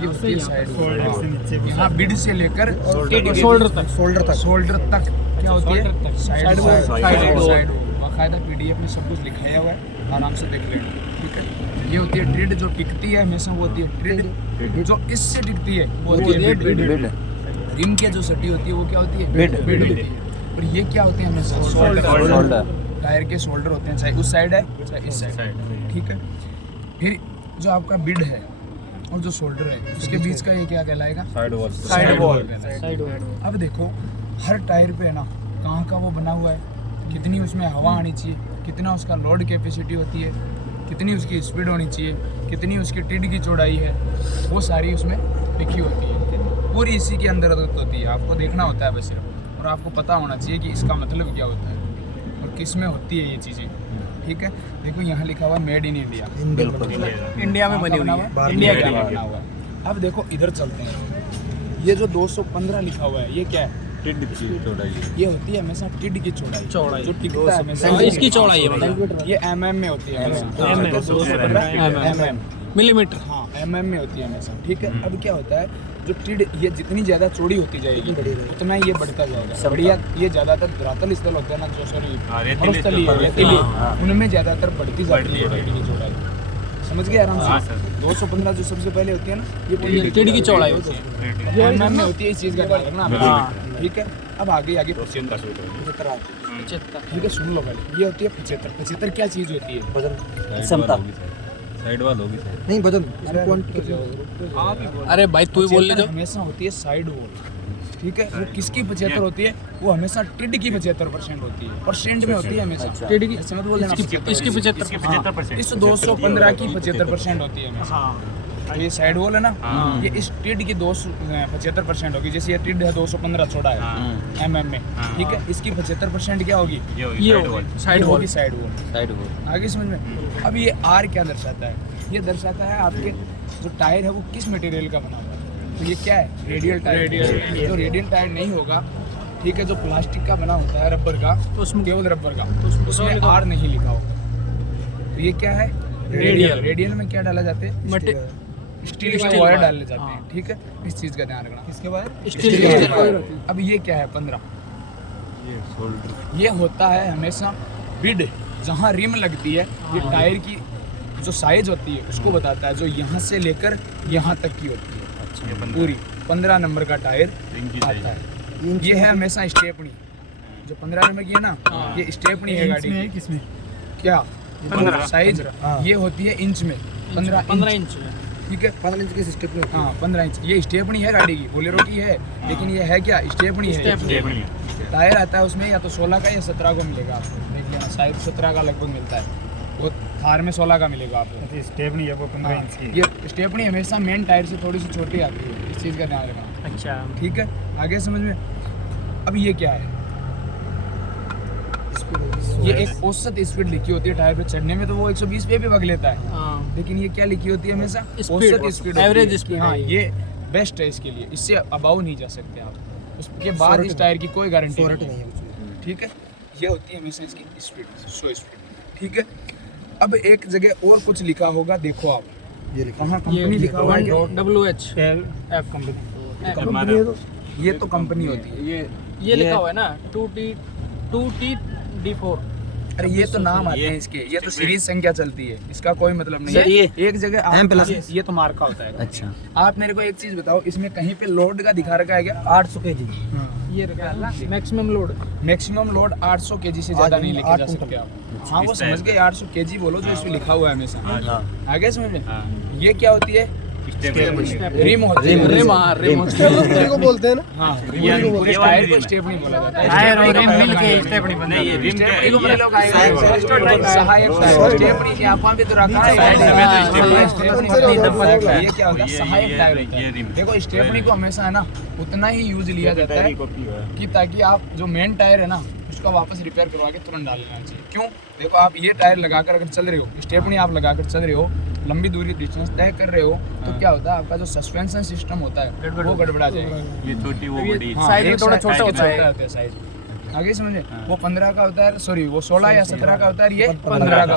ये होती है साइड। यहाँ बिड से लेकर शोल्डर तक क्या होती है? Side wall. बाकायदा PDF में सब कुछ लिखाया हुआ है, आराम से देख लेना, ठीक है। ये होती है ट्रिड जो टिकती है हमेशा, वो होती है ट्रिड। जो इससे टिकती है वो होती है बिड। रिम के जो सटी होती है वो क्या होती है? बिड होती है। और ये क्या होते हैं हमेशा? शोल्डर। टायर के शोल्डर होते हैं, चाहे उस साइड है चाहे इस साइड, ठीक है। फिर जो आपका बिड है और जो शोल्डर है उसके बीच का ये क्या कहलाएगा? Side wall. अब देखो हर टायर पे है ना, कहाँ का वो बना हुआ है, कितनी उसमें हवा आनी चाहिए, कितना उसका लोड कैपेसिटी होती है, कितनी उसकी स्पीड होनी चाहिए, कितनी उसकी टिड की चौड़ाई है, वो सारी उसमें लिखी होती है। पूरी इसी के अंदर होती है, आपको देखना होता है बस सिर्फ, और आपको पता होना चाहिए कि इसका मतलब क्या होता है और किस में होती है ये चीज़ें, ठीक है। देखो यहाँ लिखा हुआ मेड इन इंडिया, इंडिया में बनी हुई है, इंडिया का बना हुआ है। अब देखो इधर चलते हैं, ये जो 215 लिखा हुआ है ये क्या है? टिड की चौड़ाई। ये होती है हमेशा टिड की चौड़ाई जो टिकता है हमेशा, इसकी चौड़ाई है मतलब ये mm में होती है, mm मिलीमीटर, हाँ mm में होती है हमेशा, ठीक है। अब क्या होता है, जो टिड ये जितनी ज़्यादा चौड़ी होती जाएगी उतना ये बढ़ता जाएगा। बढ़िया, ये ज़्यादातर धरातल स्थल होते हैं ना, जो सॉरी रेतीली, उनमें ज़्यादातर बढ़ती जाती है टिड की चौड़ाई, समझ गए आराम से। 215 जो सबसे पहले होती है ना, ये टिड की चौड़ाई होती है, ये mm में होती है, इस चीज़ का ध्यान रखना, ठीक है। अब आगे 75, ठीक है, सुन लो पहले। ये होती है 75 क्या चीज़ होती है? क्षमता, साइड वॉल होगी नहीं वजन। अरे भाई तू ही बोल ले। जो हमेशा होती है साइड वॉल, ठीक है। वो किसकी 75 होती है? वो हमेशा टिड की 75% होती है, परसेंट में होती है हमेशा। टिड की ऐसे मत बोल देना, इसकी 75%, इस 215 की 75% होती है हमेशा। ये साइड वॉल है ना, ये इस टिड की 75% होगी। जैसे ये टिड है 215 छोड़ा है mm में, ठीक है, इसकी 75% क्या होगी? ये होगी साइड वॉल। साइड वॉल आगे समझ में। अब ये R क्या दर्शाता है? ये दर्शाता है आपके जो टायर है वो किस मटेरियल का बना हुआ है। तो ये क्या है? Radial tyre. जो रेडियल टायर नहीं होगा, ठीक है, जो प्लास्टिक का बना होता है, रबर का, तो उसमें केवल रबर का, तो उसमें R नहीं लिखा होगा। तो ये क्या है? रेडियल। रेडियल में क्या डाला जाते हैं? स्टील के वायर डाले जाते हैं, ठीक है। इस चीज़ का ध्यान रखना। इसके बाद स्टील के वायर। अब ये क्या है? 15, ये होता है हमेशा बिड, जहाँ रिम लगती है। ये टायर की जो साइज होती है उसको बताता है, जो यहाँ से लेकर यहाँ तक की होती है, पूरी 15 नंबर का टायर आता है। ये है हमेशा स्टेपनी, जो 15 नंबर की है ना, ये स्टेपनी है गाड़ी की। किसमें क्या साइज? ये होती है इंच में, 15 इंच, ठीक है। 15 इंच की स्टेपनी। हाँ 15 इंच ये स्टेपनी है गाड़ी की, बोलेरो की है, लेकिन ये है क्या? स्टेपनी है। टायर आता है उसमें या तो 16 का या 17 को मिलेगा आपको, देख लेना, शायद 17 का लगभग मिलता है, वो थार में 16 का मिलेगा आपको। स्टेपनी है वो 15 इंच की। ये स्टेपनी हमेशा मेन टायर से थोड़ी सी छोटी आती है, इस चीज़ का ध्यान रखना, अच्छा, ठीक है। आगे समझ में। अब ये क्या है? ये एक औसत स्पीड लिखी होती है टायर पे चढ़ने में, तो वो 120 पे भी भाग लेता है, लेकिन ये क्या लिखी होती है हमेशा? औसत स्पीड, एवरेज स्पीड। हाँ ये बेस्ट है इसके लिए, इससे अबाउ नहीं जा सकते आप, उसके बाद इस टायर की कोई गारंटी नहीं है, ठीक है। ये होती है हमेशा इसकी स्पीड, 100 स्पीड, ठीक है। अब एक जगह और कुछ लिखा होगा, देखो आप, ये लिखा कहाँ कंपनी लिखा हुआ है? WHF company. ये तो कंपनी होती है, ये लिखा हुआ है ना 2TD4। अरे ये तो नाम आते हैं इसके, ये तो सीरीज संख्या चलती है, इसका कोई मतलब नहीं सर, है। एक जगह M+, ये तो मार्का होता है। अच्छा। आप मेरे को एक चीज बताओ, इसमें कहीं पे लोड का दिखा रखा है क्या? 800 kg। ये रखा है maximum load. Maximum load 800 kg से ज्यादा नहीं लेके जा सकते आप। हाँ वो समझ गए, 800 kg बोलो जो इसमें लिखा हुआ है हमेशा, आगे समझ में। ये क्या होती है? रिम होती है। रिम को बोलते हैं ना। हाँ पूरे टायर को स्टेपनी बोला जाता है। टायर और रिम मिलके स्टेपनी बनती है। नहीं, ये रिम स्टेपनी को बड़े लोग आएंगे, सहायक टायर। स्टेपनी की आपा भी तो रखा है, ये क्या होता है? सहायक टायर होता है। देखो स्टेपनी को हमेशा है ना उतना ही यूज लिया जाता है कि ताकि आप जो मेन टायर है ना उसका वापस रिपेयर करवा के तुरंत डाल लेना चाहिए। क्यों? देखो आप ये टायर लगाकर अगर चल रहे हो, स्टेपनी आप लगाकर चल रहे हो, लंबी दूरी डिस्टेंस तय कर रहे हो, तो क्या होता है आपका जो सस्पेंशन सिस्टम होता है वो गड़बड़ा जाएगा। ये छोटी वो बड़ी साइज में थोड़ा छोटा होता है साइज, आगे समझे। वो 15 का होता है, सॉरी वो 16 या 17 का होता है, ये 15 का।